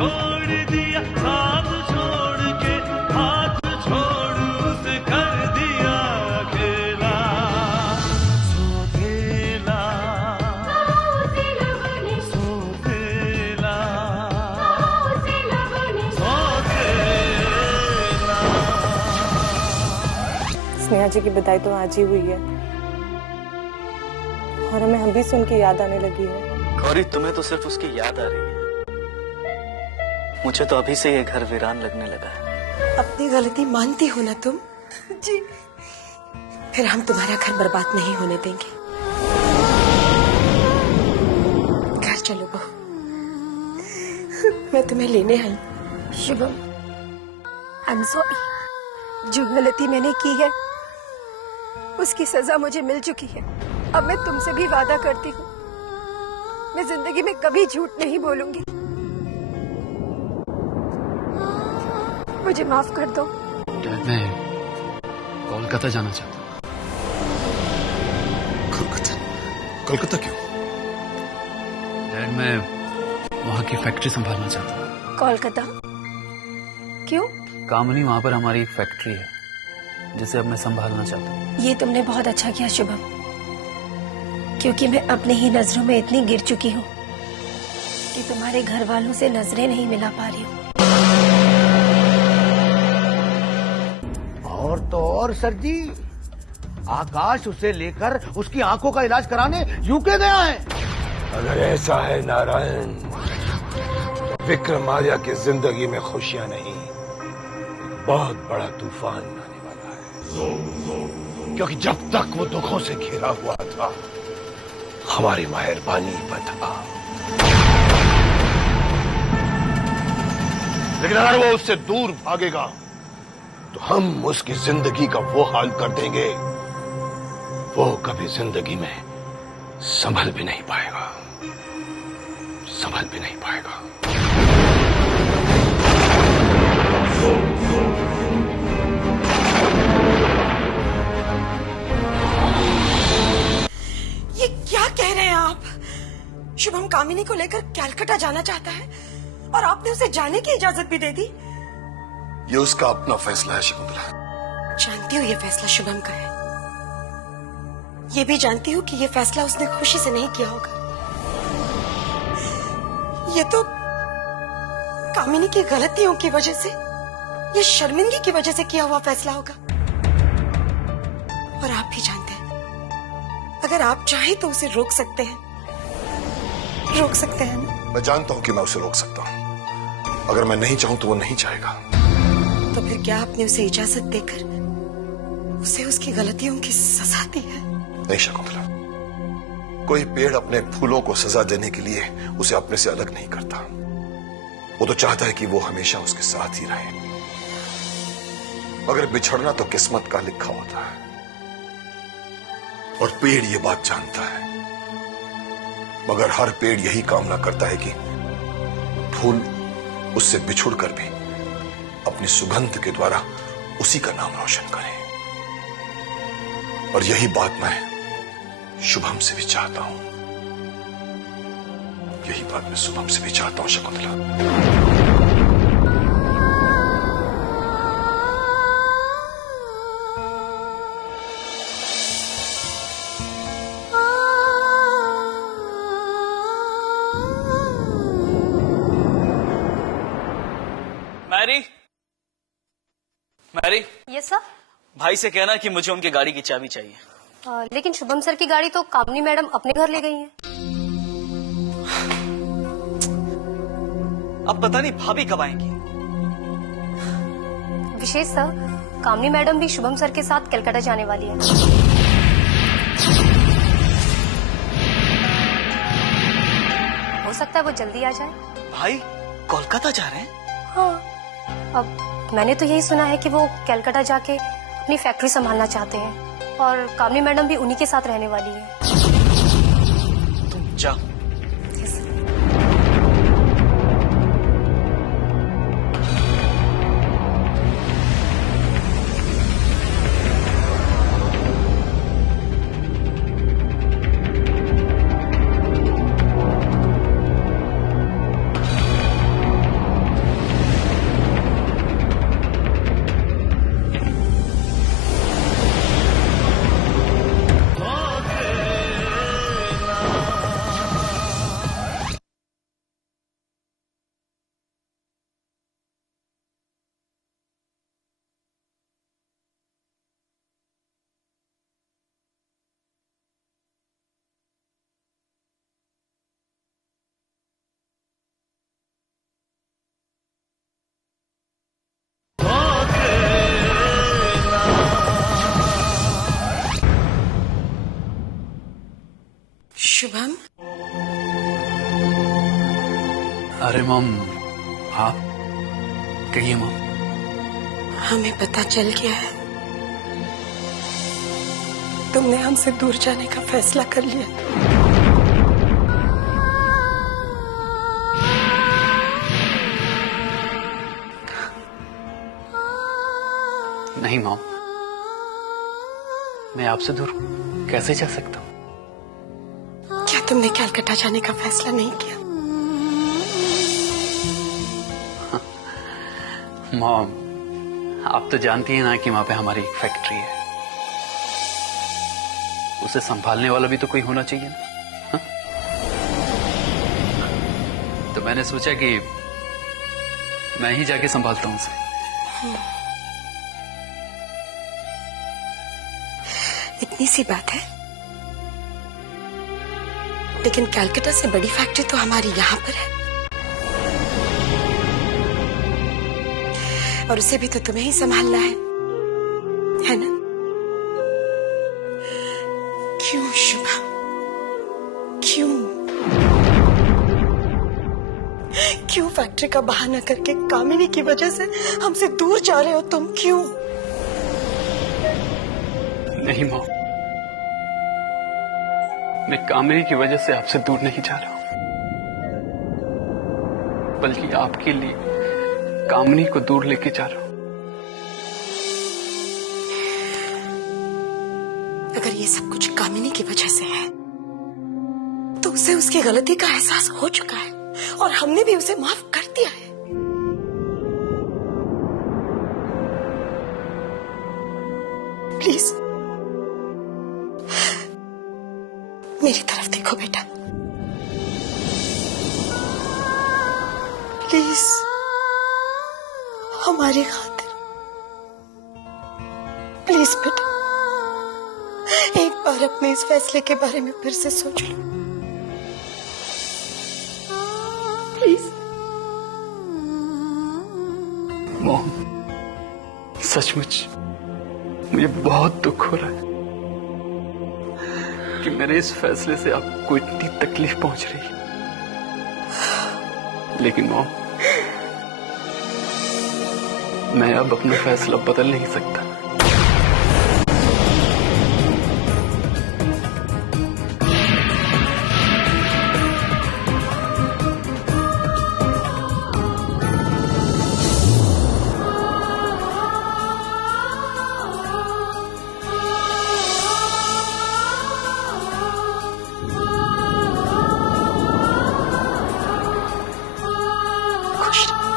छोड़ दिया, साथ छोड़ के हाथ छोड़ उसे कर दिया अकेला, सोतेला सोतेला सोतेला। स्नेहा जी की विदाई तो आज ही हुई है और हमें हम भी सुन के याद आने लगी है। गौरी, तुम्हें तो सिर्फ उसकी याद आ रही है, मुझे तो अभी से ये घर वीरान लगने लगा है। अपनी गलती मानती हो ना तुम? जी। फिर हम तुम्हारा घर बर्बाद नहीं होने देंगे। घर चलो बहू, मैं तुम्हें लेने आई। Shubham, I am sorry. जो गलती मैंने की है उसकी सजा मुझे मिल चुकी है। अब मैं तुमसे भी वादा करती हूँ, मैं जिंदगी में कभी झूठ नहीं बोलूंगी। मुझे माफ कर दो। मैं कोलकाता जाना चाहता हूँ। कोलकाता? कोलकाता क्यों? डैड, मैं वहाँ की फैक्ट्री संभालना चाहता हूँ। कोलकाता क्यों? कामनी, वहाँ पर हमारी एक फैक्ट्री है जिसे अब मैं संभालना चाहता हूँ। ये तुमने बहुत अच्छा किया शुभम, क्योंकि मैं अपनी ही नजरों में इतनी गिर चुकी हूँ कि तुम्हारे घर वालों से नजरें नहीं मिला पा रही हूँ। और तो और सर जी, आकाश उसे लेकर उसकी आंखों का इलाज कराने यूके गया है। अगर ऐसा है नारायण, तो विक्रमार्या की जिंदगी में खुशियां नहीं, बहुत बड़ा तूफान आने वाला है। क्योंकि जब तक वो दुखों से घिरा हुआ था, हमारी मेहरबानी पर था, लेकिन अगर वो उससे दूर भागेगा तो हम उसकी जिंदगी का वो हाल कर देंगे, वो कभी जिंदगी में संभल भी नहीं पाएगा, संभल भी नहीं पाएगा। ये क्या कह रहे हैं आप? शुभम कामिनी को लेकर कलकत्ता जाना चाहता है और आपने उसे जाने की इजाजत भी दे दी। ये उसका अपना फैसला है शकुंतला। जानती हूँ ये फैसला शुभम का है। ये भी जानती हूँ कि ये फैसला उसने खुशी से नहीं किया होगा। ये तो कामिनी की गलतियों की वजह से, ये शर्मिंदगी की वजह से किया हुआ फैसला होगा। और आप भी जानते हैं, अगर आप चाहें तो उसे रोक सकते हैं, रोक सकते हैं ना? मैं जानता हूं कि मैं उसे रोक सकता हूं। अगर मैं नहीं चाहूं तो वो नहीं चाहेगा। तो फिर क्या आपने उसे इजाजत देकर उसे उसकी गलतियों की सजा दी है? नहीं शकुंतला, कोई पेड़ अपने फूलों को सजा देने के लिए उसे अपने से अलग नहीं करता। वो तो चाहता है कि वो हमेशा उसके साथ ही रहे। मगर बिछड़ना तो किस्मत का लिखा होता है, और पेड़ ये बात जानता है। मगर हर पेड़ यही कामना करता है कि फूल उससे बिछुड़कर भी अपनी सुगंध के द्वारा उसी का नाम रोशन करे। और यही बात मैं शुभम से भी चाहता हूं, यही बात मैं शुभम से भी चाहता हूं Shakuntala. Mary, Mary. Yes sir. भाई से कहना कि मुझे उनकी गाड़ी की चाबी चाहिए। लेकिन शुभम सर की गाड़ी तो कामनी मैडम अपने घर ले गई हैं। अब पता नहीं भाभी कब आएंगी। विशेष सर, कामनी मैडम भी शुभम सर के साथ कलकत्ता जाने वाली है। हो सकता है वो जल्दी आ जाए। भाई कोलकाता जा रहे हैं? हाँ, अब मैंने तो यही सुना है कि वो कलकत्ता जाके अपनी फैक्ट्री संभालना चाहते हैं और कामनी मैडम भी उन्हीं के साथ रहने वाली है। तुम जाओ। अरे मॉम, आप कहिए मॉम। हमें पता चल गया है, तुमने हमसे दूर जाने का फैसला कर लिया। नहीं मॉम, मैं आपसे दूर कैसे जा सकता हूँ? क्या तुमने कलकत्ता जाने का फैसला नहीं किया? मॉम, आप तो जानती हैं ना कि वहां पे हमारी एक फैक्ट्री है, उसे संभालने वाला भी तो कोई होना चाहिए ना। हाँ? तो मैंने सोचा कि मैं ही जाके संभालता हूं उसे। इतनी सी बात है, लेकिन कलकत्ता से बड़ी फैक्ट्री तो हमारी यहाँ पर है, और उसे भी तो तुम्हें ही संभालना है ना? क्यों शुभम, क्यों फैक्ट्री का बहाना करके कामिनी की वजह से हमसे दूर जा रहे हो तुम? क्यों? नहीं मॉम, मैं कामिनी की वजह से आपसे दूर नहीं जा रहा हूं, बल्कि आपके लिए कामिनी को दूर लेके जा रहा हूं। अगर ये सब कुछ कामिनी की वजह से है, तो उसे उसकी गलती का एहसास हो चुका है, और हमने भी उसे माफ कर दिया है। प्लीज मेरी तरफ देखो बेटा, प्लीज हमारी खातिर, प्लीज बेटा, एक बार अपने इस फैसले के बारे में फिर से सोच लो, प्लीज। मॉम, सचमुच मुझे बहुत दुख हो रहा है कि मेरे इस फैसले से आपको इतनी तकलीफ पहुंच रही है, लेकिन मॉम, मैं अब अपना फैसला बदल नहीं सकता। खुश रहो।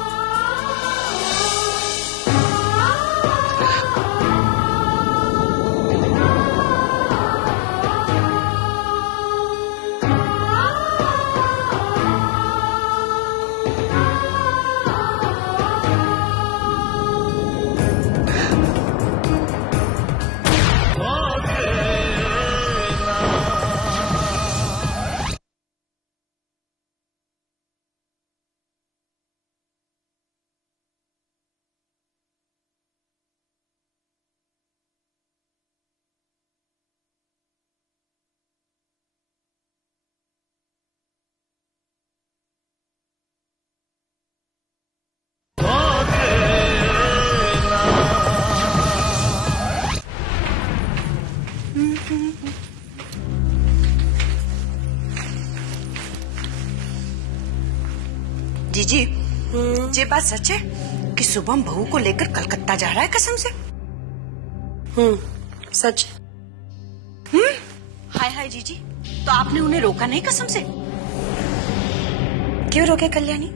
जीजी, ये बात सच है कि शुभम बहू को लेकर कलकत्ता जा रहा है कसम से? सच। हाय हाय जीजी, तो आपने उन्हें रोका नहीं कसम से? क्यों रोके कल्याणी?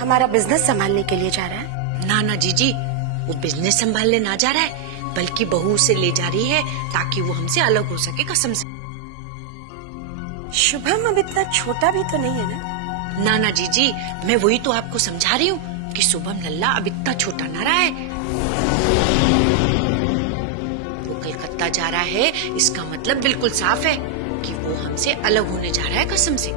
हमारा बिजनेस संभालने के लिए जा रहा है। ना ना जीजी, वो बिजनेस संभालने ना जा रहा है, बल्कि बहू उसे ले जा रही है ताकि वो हमसे अलग हो सके कसम से। शुभम अब इतना छोटा भी तो नहीं है ना? ना ना जीजी, मैं वही तो आपको समझा रही हूँ कि शुभम लल्ला अब इतना छोटा ना रहा है। वो कलकत्ता जा रहा है, इसका मतलब बिल्कुल साफ है कि वो हमसे अलग होने जा रहा है कसम से।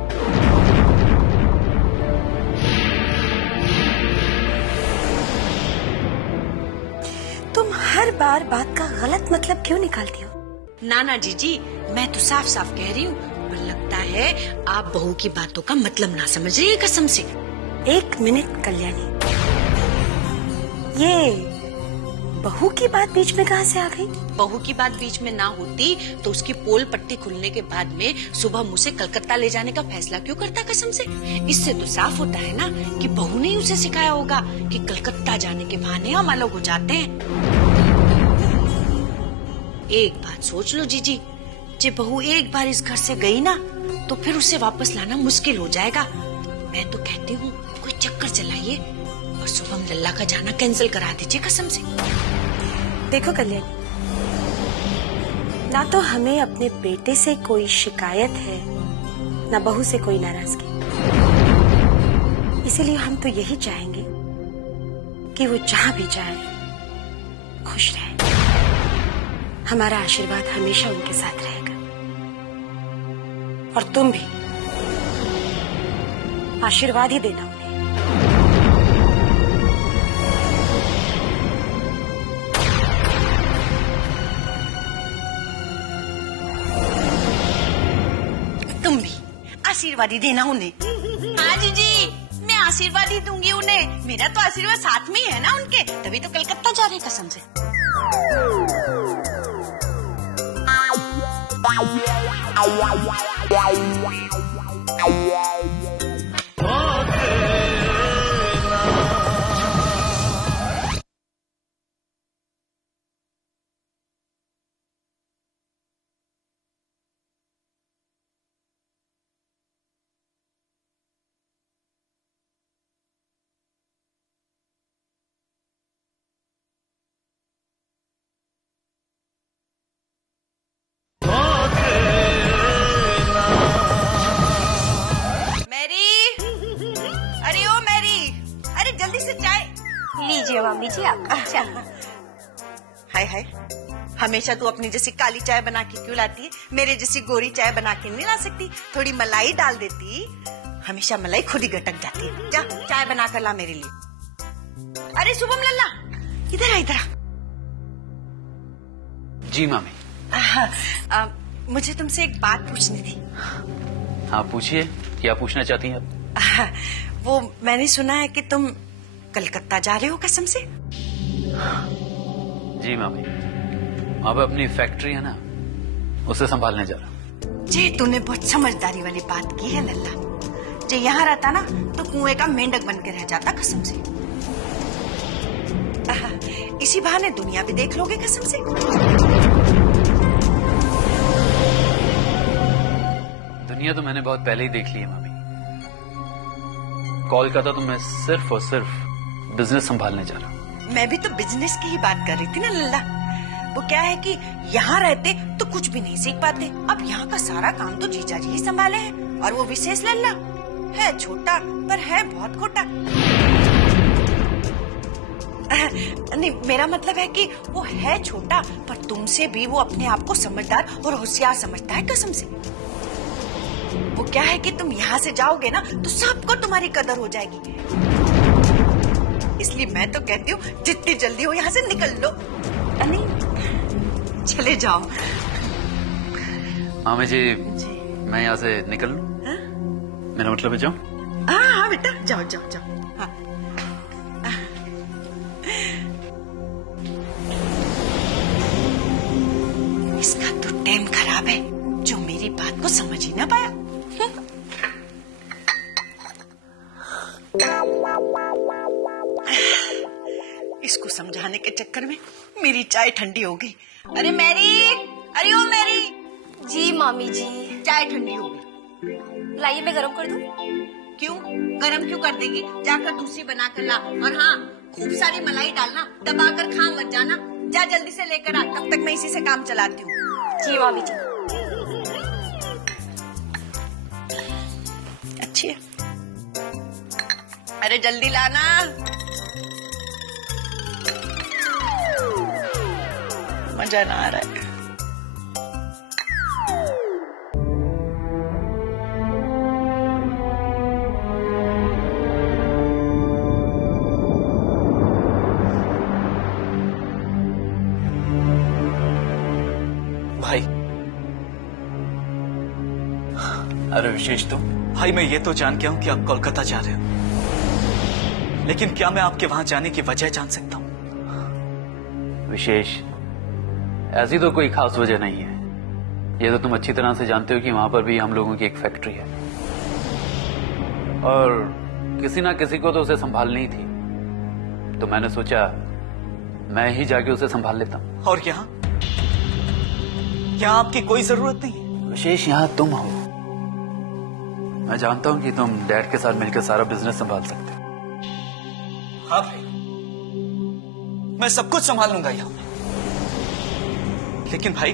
तुम हर बार बात का गलत मतलब क्यों निकालती हो? ना ना जीजी, मैं तो साफ साफ कह रही हूँ, पर लगता है आप बहू की बातों का मतलब ना समझ रही है कसम से। एक मिनट कल्याणी, ये बहू की बात बीच में कहाँ से आ गई? बहू की बात बीच में ना होती तो उसकी पोल पट्टी खुलने के बाद में सुबह मुझे कलकत्ता ले जाने का फैसला क्यों करता कसम से? इससे तो साफ होता है ना कि बहू ने ही उसे सिखाया होगा कि कलकत्ता जाने के बहाने हम अलग हो जाते हैं। एक बात सोच लो जीजी, जब बहू एक बार इस घर से गई ना तो फिर उसे वापस लाना मुश्किल हो जाएगा। मैं तो कहती हूँ कोई चक्कर चलाइए और शुभम लल्ला का जाना कैंसिल करा दीजिए कसम से। देखो कल्याणी, ना तो हमें अपने बेटे से कोई शिकायत है, ना बहू से कोई नाराजगी। इसीलिए हम तो यही चाहेंगे कि वो जहां भी जाए खुश रहे। हमारा आशीर्वाद हमेशा उनके साथ रहेगा। और तुम भी आशीर्वाद ही देना उन्हें। तुम भी आशीर्वाद ही देना उन्हें। हाँ जीजी, मैं आशीर्वाद ही दूंगी उन्हें। मेरा तो आशीर्वाद साथ में ही है ना उनके, तभी तो कलकत्ता जा रहे कसम से। लीजिए मामी जी आपका चाय। हाय हाय, हमेशा तू अपनी जैसी काली चाय बना के क्यों लाती है? मेरे जैसी गोरी चाय बना के नहीं ला सकती? थोड़ी मलाई डाल देती। हमेशा मलाई खुद ही गटक जाती है। जा चाय बना कर ला मेरे लिए। अरे शुभम लल्ला, इधर आ इधर आ। जी मामी। मुझे तुमसे एक बात पूछनी थी। हाँ पूछिए, क्या पूछना चाहती हैं आप? वो मैंने सुना है कि तुम कलकत्ता जा रहे हो कसम से। जी मामी, अब अपनी फैक्ट्री है ना, उसे संभालने जा रहा हूँ। जी तूने बहुत समझदारी वाली बात की है लल्ला। जो यहाँ रहता ना तो कुएं का मेंढक बन के रह जाता कसम से। इसी बहाने दुनिया भी देख लोगे कसम से। दुनिया तो मैंने बहुत पहले ही देख ली है मामी। कोलकाता तो मैं सिर्फ और सिर्फ बिजनेस संभालने जा रहा हूँ। मैं भी तो बिजनेस की ही बात कर रही थी ना लल्ला। वो क्या है कि यहाँ रहते तो कुछ भी नहीं सीख पाते। अब यहाँ का सारा काम तो जीजा जी ही संभाले हैं। और वो विशेष लल्ला है छोटा पर है बहुत खोटा। नहीं, मेरा मतलब है कि वो है छोटा पर तुमसे भी वो अपने आप को समझदार और होशियार समझता है कसम से। वो क्या है कि तुम यहाँ से जाओगे ना तो सबको तुम्हारी कदर हो जाएगी। इसलिए मैं तो कहती हूँ जितनी जल्दी हो यहाँ से निकल लो। नहीं चले जाओ। मामी जी, मैं यहाँ से निकल लूं? मेरा मतलब है जाऊं? हाँ बेटा, जाओ जाओ जाओ। हाँ। इसका तो टाइम खराब है जो मेरी बात को समझ ही ना पाया। इसको समझाने के चक्कर में मेरी चाय ठंडी हो गई। अरे मैरी, अरे ओ मैरी। जी मामी जी। चाय ठंडी हो गई। लाइए मैं गरम कर दूं? क्यों गरम क्यों कर देगी? जाकर दूसरी बना कर ला। और हाँ, खूब सारी मलाई डालना, दबा कर खा मत जाना। जा जल्दी से लेकर आ, तब तक मैं इसी से काम चलाती हूँ। जी मामी जी। अच्छी है। अरे जल्दी लाना। मजा ना आ रहा है। भाई, अरे विशेष तुम? भाई मैं ये तो जान गया हूं कि आप कोलकाता जा रहे हो, लेकिन क्या मैं आपके वहां जाने की वजह जान सकता हूं? विशेष, ऐसी तो कोई खास वजह नहीं है। ये तो तुम अच्छी तरह से जानते हो कि वहां पर भी हम लोगों की एक फैक्ट्री है और किसी ना किसी को तो उसे संभालनी ही थी, तो मैंने सोचा मैं ही जाके उसे संभाल लेता हूं। और यहाँ आपकी कोई जरूरत नहीं है। विशेष, यहाँ तुम हो। मैं जानता हूं कि तुम डैड के साथ मिलकर सारा बिजनेस संभाल सकते हो। हाँ भाई, मैं सब कुछ संभाल लूंगा यहाँ, लेकिन भाई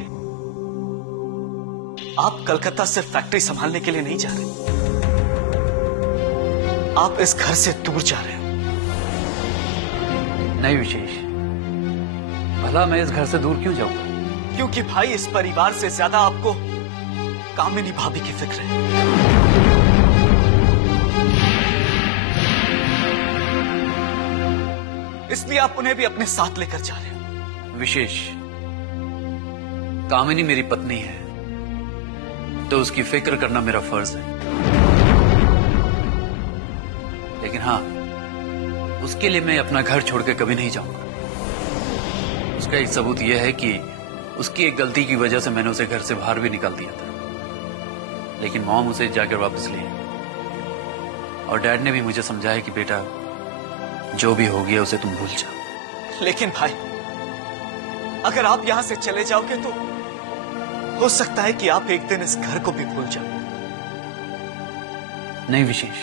आप कलकत्ता सिर्फ फैक्ट्री संभालने के लिए नहीं जा रहे, आप इस घर से दूर जा रहे हो। नहीं विशेष, भला मैं इस घर से दूर क्यों जाऊंगा? क्योंकि भाई इस परिवार से ज्यादा आपको कामिनी भाभी की फिक्र है। इसलिए आप उन्हें भी अपने साथ लेकर जा रहे हो। विशेष, कामिनी मेरी पत्नी है तो उसकी फिक्र करना मेरा फर्ज है, लेकिन हाँ, उसके लिए मैं अपना घर छोड़कर कभी नहीं जाऊंगा। उसका एक सबूत यह है कि उसकी एक गलती की वजह से मैंने उसे घर से बाहर भी निकाल दिया था, लेकिन मॉम उसे जाकर वापस ले आई और डैड ने भी मुझे समझाया कि बेटा जो भी हो गया उसे तुम भूल जाओ। लेकिन भाई अगर आप यहां से चले जाओगे तो हो सकता है कि आप एक दिन इस घर को भी भूल जाओ। नहीं विशेष,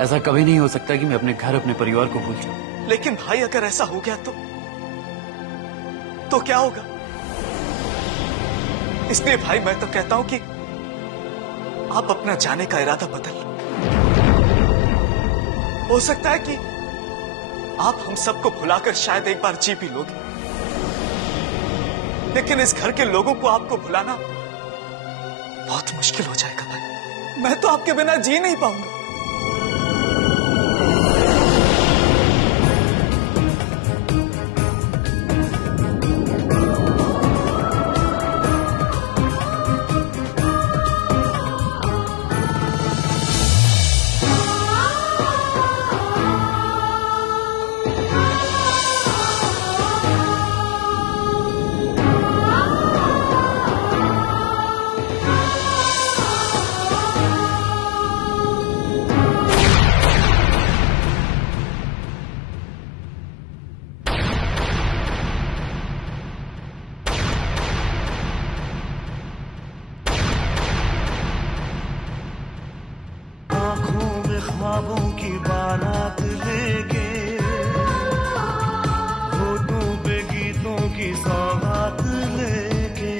ऐसा कभी नहीं हो सकता कि मैं अपने घर अपने परिवार को भूल जाऊं। लेकिन भाई अगर ऐसा हो गया तो क्या होगा? इसलिए भाई मैं तो कहता हूं कि आप अपना जाने का इरादा बदल लो। हो सकता है कि आप हम सबको भुलाकर शायद एक बार जी भी लोगे, लेकिन इस घर के लोगों को आपको भुलाना बहुत मुश्किल हो जाएगा भाई। मैं तो आपके बिना जी नहीं पाऊंगा। ख्वाबों की बारात लेके, होठों पे गीतों की सौगात लेके,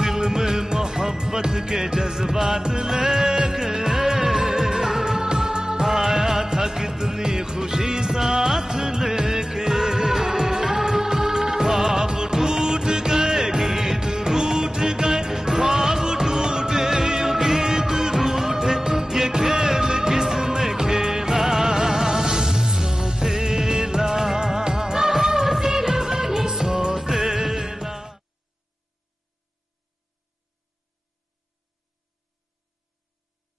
दिल में मोहब्बत के जज्बात ले